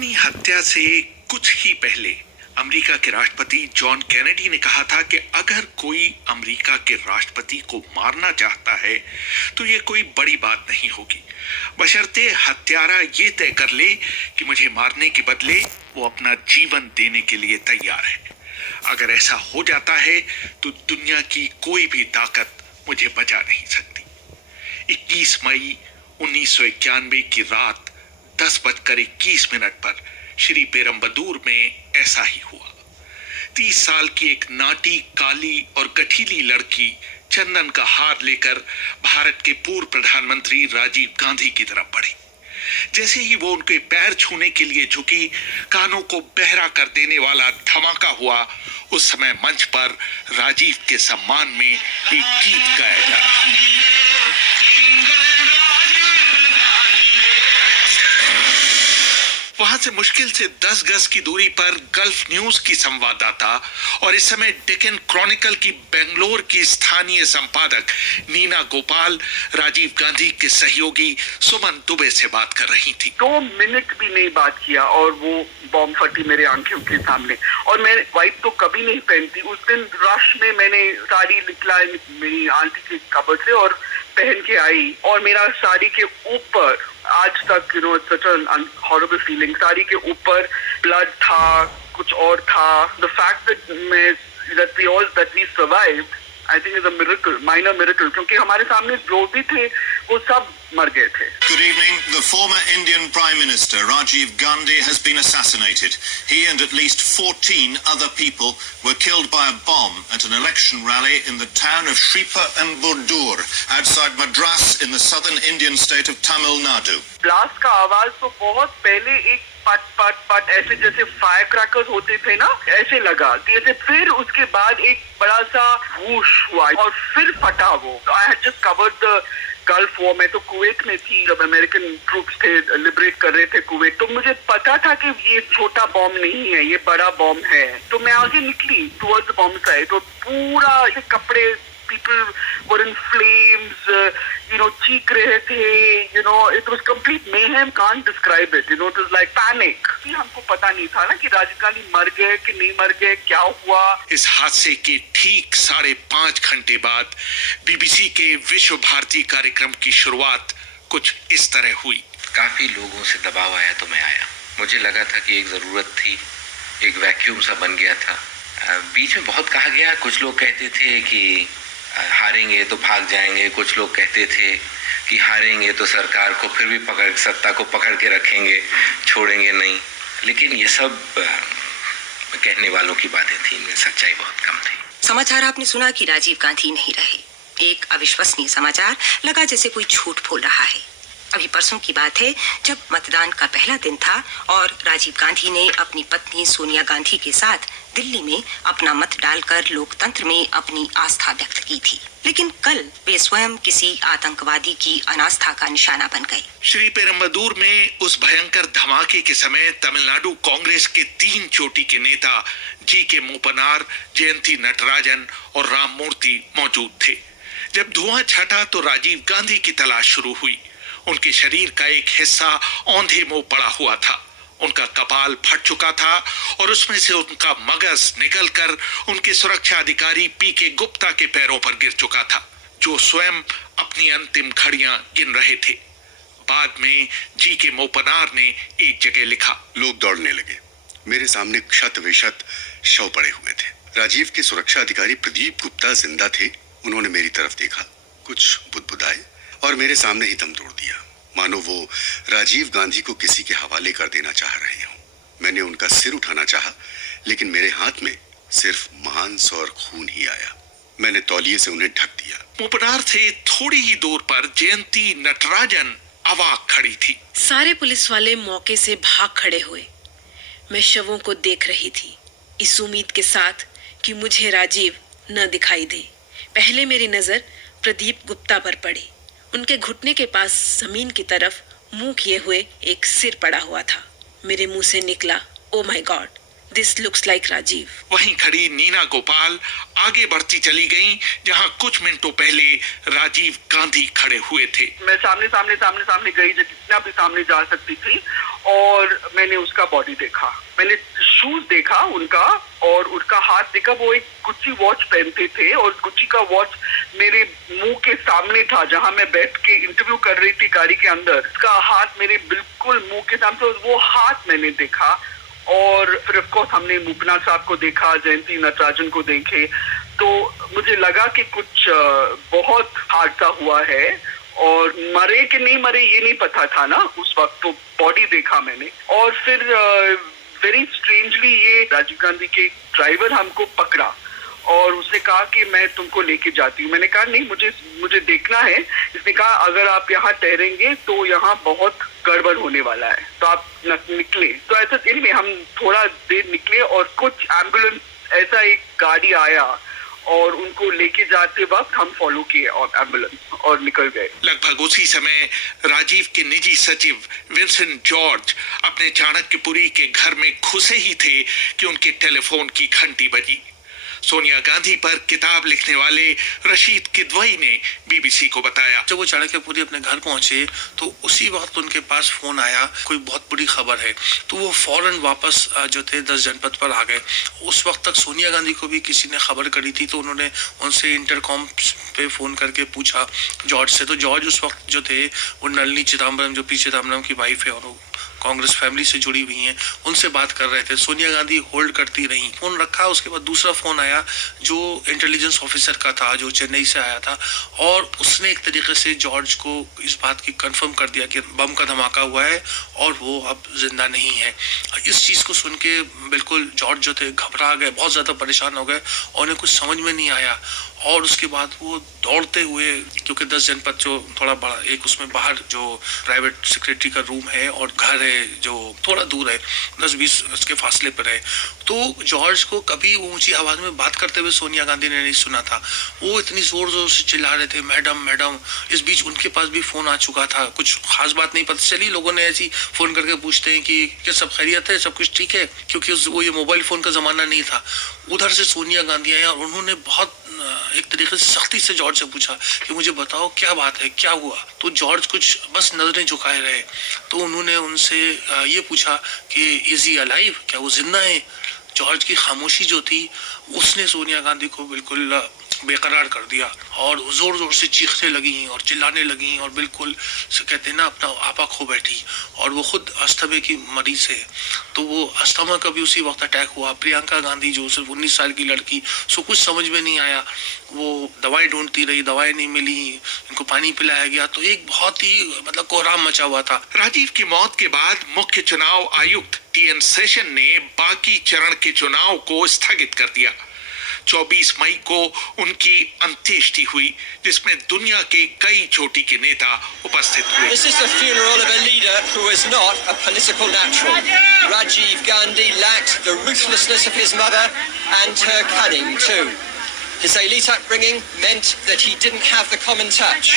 अपनी हत्या से कुछ ही पहले अमेरिका के राष्ट्रपति जॉन कैनेडी ने कहा था कि अगर कोई अमेरिका के राष्ट्रपति को मारना चाहता है तो ये कोई बड़ी बात नहीं होगी, बशर्ते हत्यारा ये तय कर ले कि मुझे मारने के बदले वो अपना जीवन देने के लिए तैयार है। अगर ऐसा हो जाता है तो दुनिया की कोई भी ताकत मुझे बचा नहीं सकती। 21 मई 1991 की रात 10:21 पर श्री पेरम्बदूर में ऐसा ही हुआ। 30 साल की एक नाटी, काली और गठीली लड़की चंदन का हार लेकर भारत के पूर्व प्रधानमंत्री राजीव गांधी की तरफ बढ़ी। जैसे ही वो उनके पैर छूने के लिए झुकी, कानों को बहरा कर देने वाला धमाका हुआ। उस समय मंच पर राजीव के सम्मान में एक गीत गाया जा रहा था। वहां से मुश्किल से 10 गज की दूरी पर गल्फ न्यूज की संवाददाता और इस समय डेक्कन क्रॉनिकल की बेंगलोर की स्थानीय संपादक नीना गोपाल राजीव गांधी के सहयोगी सुमन दुबे से बात कर रही थी। 2 मिनट भी नहीं बात किया और वो बॉम्ब फटी मेरे आंखों के सामने। और मैं व्हाइट तो कभी नहीं पहनती। उस दिन रश में मैंने साड़ी निकला मेरी आंटी के कपड़े से और पहन के आई, और मेरा साड़ी के ऊपर आज तक such an horrible feeling, sari के ऊपर ब्लड था, कुछ और था। The fact that we survived, I think is a miracle, minor miracle, क्योंकि हमारे सामने जो भी थे वो सब मर गए थे। Good evening. The former Indian Prime Minister Rajiv Gandhi has been assassinated. He and at least 14 other people were killed by a bomb at an election rally in the town of Sriperumbudur outside Madras in the southern Indian state of Tamil Nadu. Blast का आवाज तो बहुत पहले एक पट पट पट ऐसे जैसे फायर क्रैकर्स होते थे ना, ऐसे लगा। जैसे फिर उसके बाद एक बड़ा सा वूश हुआ और फिर फटा वो। I had just covered the gulf war. मैं तो कुवैत में थी जब अमेरिकन ट्रूप्स थे, लिबरेट कर रहे थे कुवैत। तो मुझे पता था कि ये छोटा बॉम्ब नहीं है, ये बड़ा बॉम्ब है। तो मैं आगे निकली टुवर्ड्स द बॉम्ब साइड, तो पूरा कपड़े, people were in flames, चीख रहे थे, it was complete mayhem, can't describe it, it was like panic। हमको पता नहीं था ना कि राजीव गांधी मर गए कि नहीं मर गए, क्या हुआ। इस हादसे के ठीक 5.5 घंटे बाद बीबीसी के विश्व भारती कार्यक्रम की शुरुआत कुछ इस तरह हुई। काफी लोगों से दबाव आया तो मैं आया। मुझे लगा था कि एक जरूरत थी, एक वैक्यूम सा बन गया था। बीच में बहुत कहा गया, कुछ लोग कहते थे कि हारेंगे तो भाग जाएंगे, कुछ लोग कहते थे कि हारेंगे तो सरकार को फिर भी सत्ता को पकड़ के रखेंगे, छोड़ेंगे नहीं। लेकिन ये सब कहने वालों की बातें थी, इनमें सच्चाई बहुत कम थी। समाचार आपने सुना कि राजीव गांधी नहीं रहे। एक अविश्वसनीय समाचार लगा जैसे कोई झूठ बोल रहा है। अभी परसों की बात है जब मतदान का पहला दिन था और राजीव गांधी ने अपनी पत्नी सोनिया गांधी के साथ दिल्ली में अपना मत डालकर लोकतंत्र में अपनी आस्था व्यक्त की थी। लेकिन कल वे स्वयं किसी आतंकवादी की अनास्था का निशाना बन गए। श्री पेरम्बदूर में उस भयंकर धमाके के समय तमिलनाडु कांग्रेस के 3 चोटी के नेता जी.के. मूपनार, जयंती नटराजन और राममूर्ति मौजूद थे। जब धुआं छटा तो राजीव गांधी की तलाश शुरू हुई। उनके शरीर का एक हिस्सा औंधे मुंह पड़ा हुआ था, उनका कपाल फट चुका था और उसमें से उनका मगज निकलकर उनके सुरक्षा अधिकारी पी.के. गुप्ता के पैरों पर गिर चुका था, जो स्वयं अपनी अंतिम घड़ियां गिन रहे थे। बाद में जी.के. मूपनार ने एक जगह लिखा, लोग दौड़ने लगे। मेरे सामने शत विशत शव पड़े हुए थे। राजीव के सुरक्षा अधिकारी प्रदीप गुप्ता जिंदा थे। उन्होंने मेरी तरफ देखा, कुछ बुदबुदाए और मेरे सामने ही दम तोड़ दिया, मानो वो राजीव गांधी को किसी के हवाले कर देना चाह रहे हों। मैंने उनका सिर उठाना चाहा, लेकिन मेरे हाथ में सिर्फ मांस और खून ही आया। मैंने तौलिए से उन्हें ढक दिया। मूपनार से थोड़ी ही दूर पर जयंती नटराजन अवाक खड़ी थी। सारे पुलिस वाले मौके से भाग खड़े हुए। मैं शवों को देख रही थी, इस उम्मीद के साथ कि मुझे राजीव न दिखाई दे। पहले मेरी नजर प्रदीप गुप्ता पर पड़ी। उनके घुटने के पास जमीन की तरफ मुंह किए हुए एक सिर पड़ा हुआ था। मेरे मुंह से निकला, oh my God, This looks like Rajiv. वहीं खड़ी नीना गोपाल आगे बढ़ती चली गईं, जहां कुछ मिनटों पहले राजीव गांधी खड़े हुए थे। मैं सामने गई, जितना भी सामने जा सकती थी, और मैंने उसका बॉडी देखा, मैंने शूज देखा उनका, और उनका हाथ देखा। वो एक गुच्ची वॉच पहनते थे, और गुच्ची का वॉच मेरे मुंह के सामने था, जहां मैं बैठ के इंटरव्यू कर रही थी गाड़ी के अंदर। उसका हाथ मेरे बिल्कुल मुंह के सामने, वो हाथ मैंने देखा। और फिर ऑफ कोर्स हमने मुपना साहब को देखा, जयंती नटराजन को देखे, तो मुझे लगा कि कुछ बहुत हादसा हुआ है। और मरे कि नहीं मरे ये नहीं पता था ना उस वक्त, तो बॉडी देखा मैंने। और फिर वेरी स्ट्रेंजली ये राजीव गांधी के ड्राइवर हमको पकड़ा और उसने कहा कि मैं तुमको लेके जाती हूँ। मैंने कहा नहीं, मुझे देखना है। इसने कहा अगर आप यहाँ ठहरेंगे तो यहाँ बहुत गड़बड़ होने वाला है, तो आप निकले। तो ऐसा एनीवे हम थोड़ा देर निकले, और कुछ एम्बुलेंस, ऐसा एक गाड़ी आया और उनको लेके जाते वक्त हम फॉलो किए और एम्बुलेंस और निकल गए। लगभग उसी समय राजीव के निजी सचिव विंसेंट जॉर्ज अपने चाणक्यपुरी के घर में घुसे ही थे कि उनके टेलीफोन की घंटी बजी। सोनिया गांधी पर किताब लिखने वाले रशीद किदवई ने बीबीसी को बताया, जब वो चाणक्यपुरी अपने घर पहुंचे तो उसी वक्त उनके पास फोन आया, कोई बहुत बुरी खबर है। तो वो फौरन वापस जो थे 10 जनपद पर आ गए। उस वक्त तक सोनिया गांधी को भी किसी ने खबर करी थी, तो उन्होंने उनसे इंटरकॉम पे फोन करके पूछा जॉर्ज से। तो जॉर्ज उस वक्त जो थे वो नलिनी चिदम्बरम, जो पी चिदम्बरम की वाइफ है और वो कांग्रेस फैमिली से जुड़ी हुई हैं, उनसे बात कर रहे थे। सोनिया गांधी होल्ड करती रही, फोन रखा। उसके बाद दूसरा फोन आया जो इंटेलिजेंस ऑफिसर का था, जो चेन्नई से आया था, और उसने एक तरीके से जॉर्ज को इस बात की कंफर्म कर दिया कि बम का धमाका हुआ है और वो अब जिंदा नहीं है। इस चीज को सुन के बिल्कुल जॉर्ज जो थे घबरा गए, बहुत ज्यादा परेशान हो गए और उन्हें कुछ समझ में नहीं आया। और उसके बाद वो दौड़ते हुए, क्योंकि 10 जनपद जो थोड़ा बड़ा, एक उसमें बाहर जो प्राइवेट सेक्रेटरी का रूम है और घर है जो थोड़ा दूर है, 10-20 उसके फासले पर है। तो जॉर्ज को कभी ऊंची आवाज में बात करते हुए सोनिया गांधी ने नहीं सुना था। वो इतनी जोर जोर से चिल्ला रहे थे, मैडम मैडम। इस बीच उनके पास भी फोन आ चुका था, कुछ खास बात नहीं पता चली। लोगों ने ऐसी फोन करके पूछते हैं कि क्या सब खैरियत है, सब कुछ ठीक है, क्योंकि वो ये मोबाइल फोन का जमाना नहीं था। उधर से सोनिया गांधी आया और उन्होंने बहुत एक तरीके से सख्ती से जॉर्ज से पूछा कि मुझे बताओ क्या बात है, क्या हुआ। तो जॉर्ज कुछ बस नजरें झुकाए रहे। तो उन्होंने उनसे ये पूछा कि इज ही अलाइव, क्या वो जिंदा है। जॉर्ज की खामोशी जो थी उसने सोनिया गांधी को बिल्कुल बेकरार कर दिया और जोर जोर से चीखने लगी और चिल्लाने लगी और बिल्कुल से कहते ना अपना आपा खो बैठी। और वो खुद अस्थमे की मरीज है, तो वो अस्थमा का भी उसी वक्त अटैक हुआ। प्रियंका गांधी जो सिर्फ 19 साल की लड़की, सो कुछ समझ में नहीं आया, वो दवाई ढूंढती रही, दवाई नहीं मिली, इनको पानी पिलाया गया। तो एक बहुत ही मतलब कोहराम मचा हुआ था। राजीव की मौत के बाद मुख्य चुनाव आयुक्त टीएन सेशन ने बाकी चरण के चुनाव को स्थगित कर दिया। 24 मई को उनकी अंत्येष्टि हुई, जिसमें दुनिया के कई चोटी के नेता उपस्थित हुए। This is the funeral of a leader who was not a political natural. Rajiv Gandhi lacked the ruthlessness of his mother and her cunning too. His elite upbringing meant that he didn't have the common touch.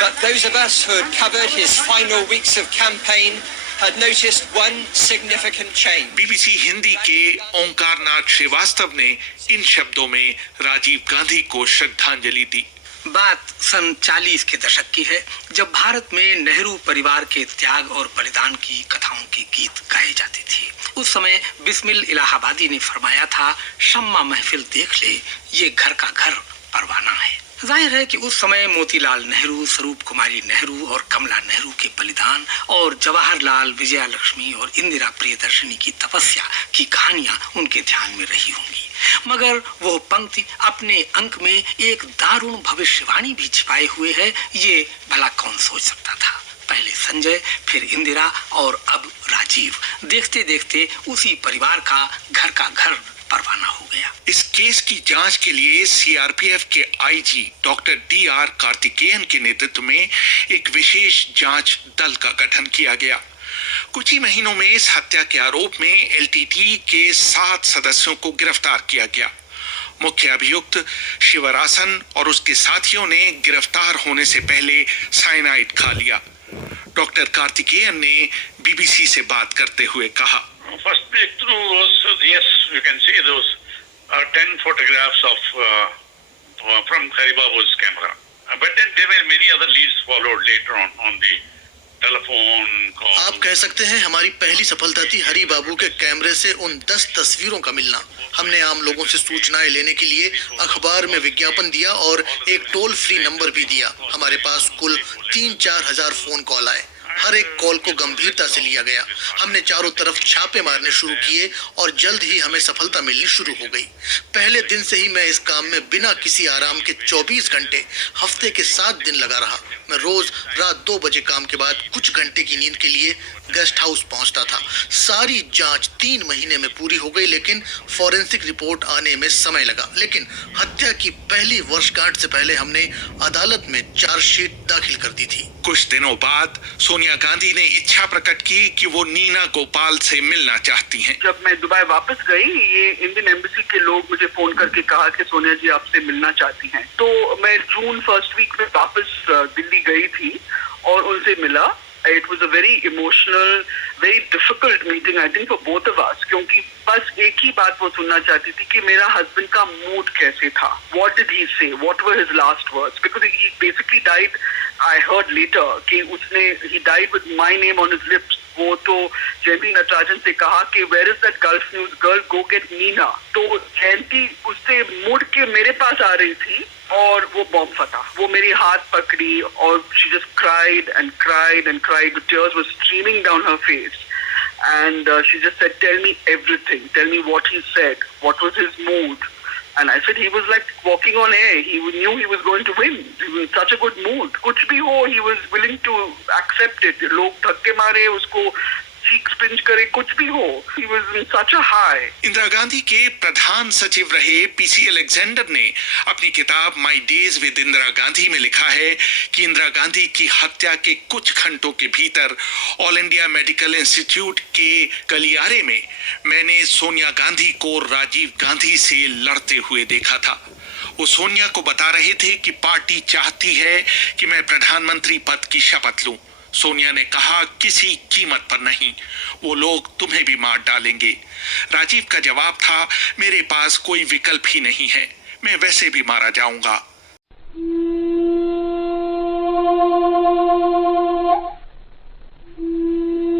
But those of us who had covered his final weeks of campaign had noticed one significant change. BBC Hindi के ओंकारनाथ श्रीवास्तव ने इन शब्दों में राजीव गांधी को श्रद्धांजलि दी। बात सन 40 के दशक की है, जब भारत में नेहरू परिवार के त्याग और बलिदान की कथाओं के गीत गाए जाते थे। उस समय बिस्मिल इलाहाबादी ने फरमाया था, शम्मा महफिल देख ले, ये घर का घर परवाना है। जाहिर है कि उस समय मोतीलाल नेहरू, स्वरूप कुमारी नेहरू और कमला नेहरू के बलिदान और जवाहरलाल, विजया लक्ष्मी और इंदिरा प्रियदर्शनी की तपस्या की कहानियां उनके ध्यान में रही होंगी। मगर वो पंक्ति अपने अंक में एक दारुण भविष्यवाणी भी छिपाए हुए है, ये भला कौन सोच सकता था। पहले संजय, फिर इंदिरा और अब राजीव, देखते देखते उसी परिवार का घर परवाना हो गया। इस केस की जांच के लिए सीआरपीएफ के आईजी डॉक्टर डीआर कार्तिकेयन के नेतृत्व में एक विशेष जांच दल का गठन किया गया। कुछ ही महीनों में इस हत्या के आरोप में एलटीटी के 7 सदस्यों को गिरफ्तार किया गया। मुख्य अभियुक्त शिवरासन और उसके साथियों ने गिरफ्तार होने से पहले साइनाइड खा लिया। डॉक्टर कार्तिकेयन ने बीबीसी से बात करते हुए कहा, First breakthrough was, yes, you can see those 10 photographs from Haribabu's camera. But then there were many other leads followed later on the telephone call. आप कह सकते हैं हमारी पहली सफलता थी हरी बाबू के कैमरे से उन 10 तस्वीरों का मिलना। हमने आम लोगों से सूचनाएं लेने के लिए अखबार में विज्ञापन दिया और एक टोल फ्री नंबर भी दिया। हमारे पास कुल 3-4 हजार फोन कॉल आए। हर एक कॉल को गंभीरता से लिया गया। हमने चारों तरफ छापे मारने शुरू किए और जल्द ही हमें सफलता मिलनी शुरू हो गई। पहले दिन से ही मैं इस काम में बिना किसी आराम के 24 घंटे हफ्ते के 7 दिन लगा रहा। मैं रोज रात 2 बजे काम के बाद कुछ घंटे की नींद के लिए गेस्ट हाउस पहुंचता था। सारी जांच 3 महीने में पूरी हो गई, लेकिन फॉरेंसिक रिपोर्ट आने में समय लगा। लेकिन हत्या की पहली वर्षगांठ से पहले हमने अदालत में चार्जशीट दाखिल कर दी थी। कुछ दिनों बाद सोनिया गांधी ने इच्छा प्रकट की कि वो नीना गोपाल से मिलना चाहती हैं। जब मैं दुबई वापस गई, ये इंडियन एम्बेसी के लोग मुझे फोन करके कहा कि सोनिया जी आपसे मिलना चाहती हैं। तो मैं जून फर्स्ट वीक में वापस दिल्ली गई थी और उनसे मिला। It was a very emotional, very difficult meeting, I think, for both of us. क्योंकि बस एक ही बात वो सुनना चाहती थी कि मेरा हस्बैंड का मूड कैसे था. What did he say? What were his last words? Because he basically died, I heard later, कि उसने he died with my name on his lips. वो तो जयंती नटराजन से कहा कि where is that Gulf News girl, go get Nina. तो जयंती उससे मुड़ के मेरे पास आ रही थी और वो बॉम्ब फटा। वो मेरी हाथ पकड़ी और she just cried and cried and cried. The tears were streaming down her face. And she just said, tell me everything. Tell me what he said. What was his mood? And I said he was like walking on air. He knew he was going to win. He was in such a good mood. कुछ भी हो, he was willing to accept it. लोग धक्के मारे उसको, चीख pinch करे, कुछ भी हो, he was in such a high. Indira Gandhi के प्रधान सचिव रहे पीसी अलेक्जेंडर ने अपनी किताब my days with Indira Gandhi में लिखा है कि इंदिरा गांधी की हत्या के कुछ घंटों के भीतर ऑल इंडिया मेडिकल इंस्टीट्यूट के गलियारे में मैंने सोनिया गांधी को राजीव गांधी से लड़ते हुए देखा था। वो सोनिया को बता रहे थे कि पार्टी चाहती है कि मैं प्रधानमंत्री पद की शपथ लूं। सोनिया ने कहा, किसी कीमत पर नहीं, वो लोग तुम्हें भी मार डालेंगे। राजीव का जवाब था, मेरे पास कोई विकल्प ही नहीं है, मैं वैसे भी मारा जाऊंगा।